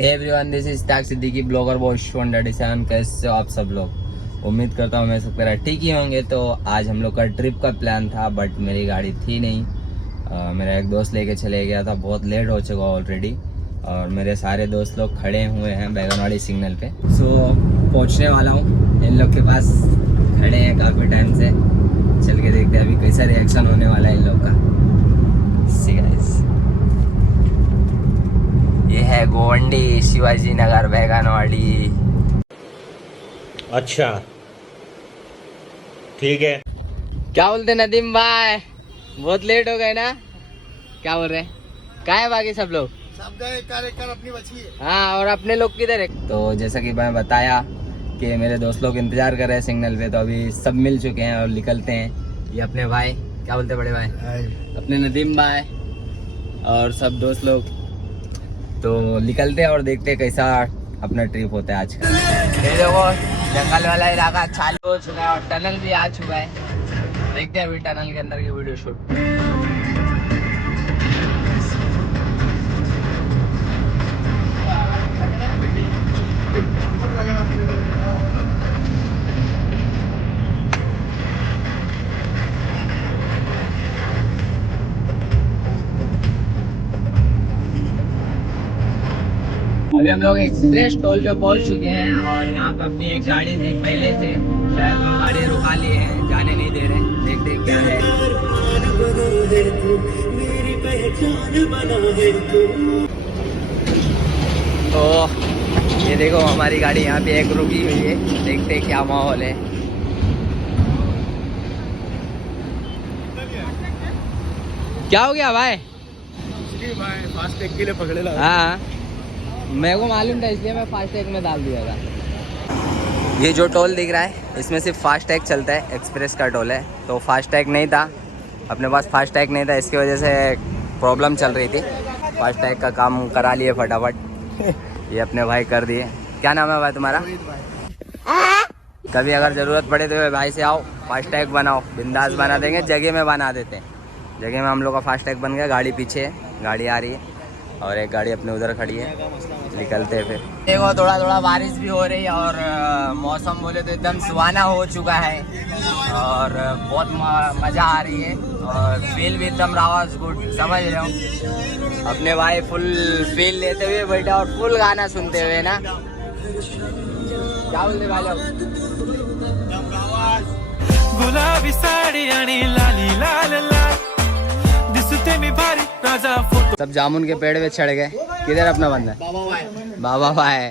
Everyone, this is ताक Siddiqui blogger boy 187। कैसे हो आप सब लोग? उम्मीद करता हूँ मैं सब मेरा ठीक ही होंगे। तो आज हम लोग का ट्रिप का प्लान था, बट मेरी गाड़ी थी नहीं। मेरा एक दोस्त लेके चले गया था, बहुत लेट हो चुका ऑलरेडी। और मेरे सारे दोस्त लोग खड़े हुए हैं बैगनवाड़ी सिग्नल पे। सो पहुँचने वाला हूँ, इन लोग के पास खड़े हैं काफ़ी टाइम से। चल के देखते हैं अभी कैसा रिएक्शन होने वाला है इन लोग का। सी गाइस, ये है गोवंडी शिवाजी नगर बैगनवाड़ी। अच्छा ठीक है। क्या बोलते नदीम भाई, बहुत लेट हो गए ना? क्या बोल रहे हैं? कहाँ है बाकी सब लोग? सब गए कर अपनी बची है। हाँ, और अपने लोग किधर है? तो जैसा कि मैं बताया कि मेरे दोस्त लोग इंतजार कर रहे हैं सिग्नल पे, तो अभी सब मिल चुके हैं और निकलते हैं। ये अपने भाई, क्या बोलते हैं बड़े भाई, अपने नदीम भाई और सब दोस्त लोग। तो निकलते हैं और देखते हैं कैसा अपना ट्रिप होता है आज का। ये देखो, जंगल वाला इलाका चालू हो चुका है और टनल भी आ चुका है। देखते हैं अभी टनल के अंदर की वीडियो शूट। अभी हम लोग एक्सप्रेस टोल पे पहुंच चुके हैं और यहाँ पे अपनी एक गाड़ी थी पहले से, गाड़ी रुका लिए हैं, जाने नहीं दे रहे। देखते हैं क्या है। तो ये देखो, हमारी गाड़ी यहाँ पे एक रुकी हुई है। देखते हैं क्या माहौल है। क्या हो गया भाई? फास्ट टैग के लिए पकड़े लगा। हाँ, मेरे को मालूम था, इसलिए मैं फास्ट टैग में डाल दिया था। ये जो टोल दिख रहा है, इसमें सिर्फ फास्ट टैग चलता है, एक्सप्रेस का टोल है। तो फास्ट टैग नहीं था अपने पास, फास्ट टैग नहीं था, इसकी वजह से प्रॉब्लम चल रही थी। फास्ट टैग का काम करा लिए फटाफट। ये अपने भाई कर दिए। क्या नाम है भाई तुम्हारा? कभी अगर ज़रूरत पड़े तो भाई से आओ, फास्ट टैग बनाओ, बिंदास बना देंगे। जगह में बना देते हैं। जगह में हम लोग का फास्ट टैग बन गया। गाड़ी पीछे है, गाड़ी आ रही है और एक गाड़ी अपने उधर खड़ी है। निकलते हैं फिर। देखो, थोड़ा थोड़ा बारिश भी हो रही है और मौसम बोले तो एकदम सुहाना हो चुका है और बहुत मज़ा आ रही है और फील भी एकदम रावाज गुड, समझ रहे हो? अपने भाई फुल फील लेते हुए बैठा और फुल गाना सुनते हुए ना। क्या बोलते भाई लोग? गुलाबी साड़ी आणि लाली लाल लाल दिसते मी भारी राजा फोटो। सब जामुन के पेड़ पे चढ़ गए। किधर अपना बंदा? बाबा भाई।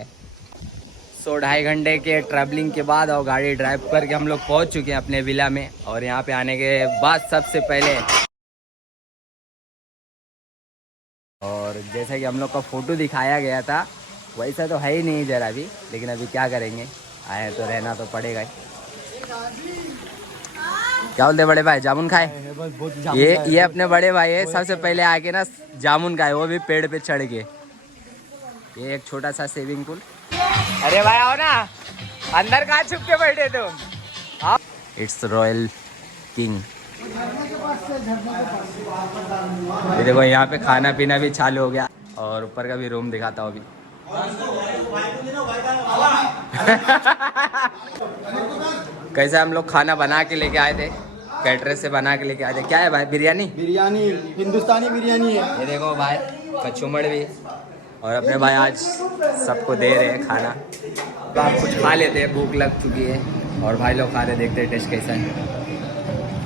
सो 2.5 घंटे के ट्रैवलिंग के बाद और गाड़ी ड्राइव करके हम लोग पहुंच चुके हैं अपने विला में। और यहाँ पे आने के बाद सबसे पहले, और जैसा कि हम लोग का फोटो दिखाया गया था, वैसा तो है ही नहीं जरा भी, लेकिन अभी क्या करेंगे, आए तो रहना तो पड़ेगा ही। क्या बोलते बड़े भाई, जामुन खाए? ये अपने बड़े भाई है, सबसे पहले आके ना जामुन खाए, वो भी पेड़ पे चढ़ के। ये एक छोटा सा स्विमिंग पूल। अरे भाई आओ ना, अंदर कहाँ छुप के बैठे तुम? It's royal king. ये देखो, यहाँ पे खाना पीना भी चालू हो गया और ऊपर का भी रूम दिखाता हूँ अभी। कैसा हम लोग खाना बना के लेके आए थे, कैटरे से बना के लेके आए थे। क्या है भाई? बिरयानी? बिरयानी, हिंदुस्तानी बिरयानी है। ये देखो भाई, कचुम्बड़ भी। और अपने भाई आज सबको दे रहे हैं खाना। तो आप कुछ खा लेते हैं, भूख लग चुकी है। और भाई लोग खा रहे, देखते हैं टेस्ट कैसा है।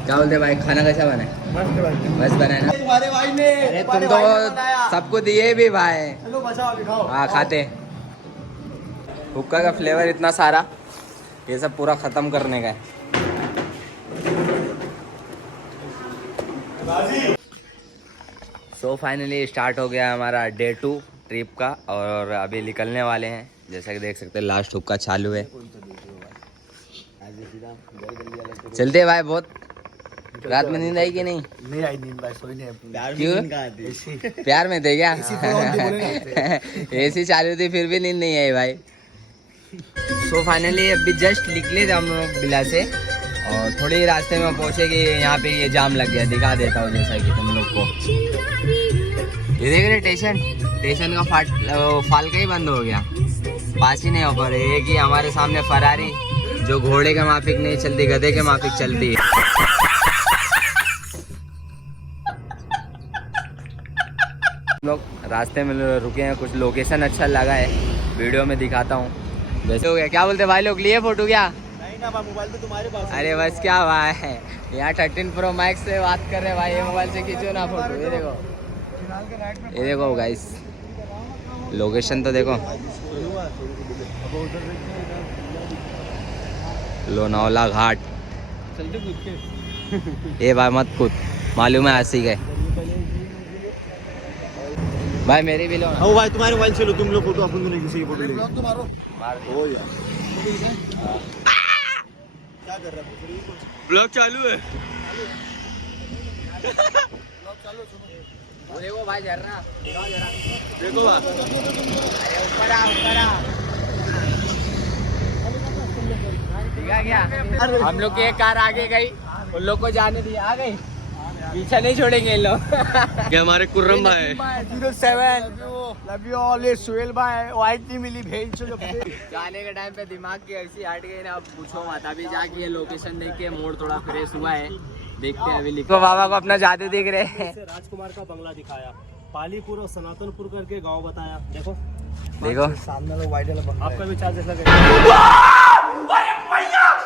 क्या बोलते भाई, खाना कैसा बना है? बस बना है ना? तुम्हारे भाई ने, अरे तुम तो सबको दिए भी भाई। चलो बचाओ, दिखाओ। हाँ, खाते। हुक्का का फ्लेवर इतना सारा, ये सब पूरा ख़त्म करने का है। सो फाइनली स्टार्ट हो गया हमारा डे 2 ट्रिप का और अभी निकलने वाले हैं। जैसा कि देख सकते हैं, लास्ट हुक्का चालू है। चलते हैं भाई। बहुत रात में नींद आई कि नहीं? नहीं आई नींद भाई, सोई नहीं। क्यों? प्यार में थे क्या? एसी चालू थी फिर भी नींद नहीं आई भाई। सो फाइनली अभी जस्ट निकले थे हम लोग विला से और थोड़ी ही रास्ते में पहुंचे कि यहाँ पे ये जाम लग गया। दिखा देता हूँ जैसा कि तुम लोग को। ये देख रहे स्टेशन का फाल का ही बंद हो गया, पास ही नहीं हो पा रहे। एक ही हमारे सामने फरारी जो घोड़े के माफिक नहीं चलती, गधे के माफिक चलती है। हम लोग रास्ते में रुके हैं, कुछ लोकेशन अच्छा लगा है, वीडियो में दिखाता हूँ। वैसे हो गया, क्या बोलते भाई लोग, लिए फोटो क्या? नहीं ना मोबाइल तो तुम्हारे पास। अरे बस क्या भाई है, यहाँ 13 प्रो मैक्स से बात कर रहे भाई, ये मोबाइल से खींचो ना फोटो। ये देखो, ये देखो गाइस, लोकेशन तो देखो, लोनावला घाट। ये भाई मत कूद, मालूम है हंसी गए भाई, मेरी भी लो ना। भाई तुम्हारे मोबाइल से लो, तुम लोग फोटो, अपन किसी की फोटो ले। ब्लॉग तो मारो, मार दो यार। क्या कर रहा है? ब्लॉग चालू है। ब्लॉग चालू सुनो। वो देखो भाई झरना, दिखाओ जरा। देखो बात। अरे ऊपर आ, ऊपर आ। दिखा क्या? हम लोग की एक कार आगे गई, उन लोग को जाने दिया, आ गई, पीछे नहीं छोड़ेंगे इन लोग। ये हमारे कुर्रम भाई 07 लव यू ऑल। सुहेल भाई वाइट नहीं मिली भेज जो जाने के टाइम पे दिमाग की ऐसी हट गई ना, अब पूछो मत। अभी जाके लोकेशन देख के मोड़ थोड़ा फ्रेश हुआ है, देखते हैं अभी। लिखो बाबा को अपना जादू दिख रहे हैं। राजकुमार का बंगला दिखाया, पालीपुर और सनातनपुर करके गांव बताया। देखो देखो सामने वाइट वाला आपका भी चार्ज ऐसा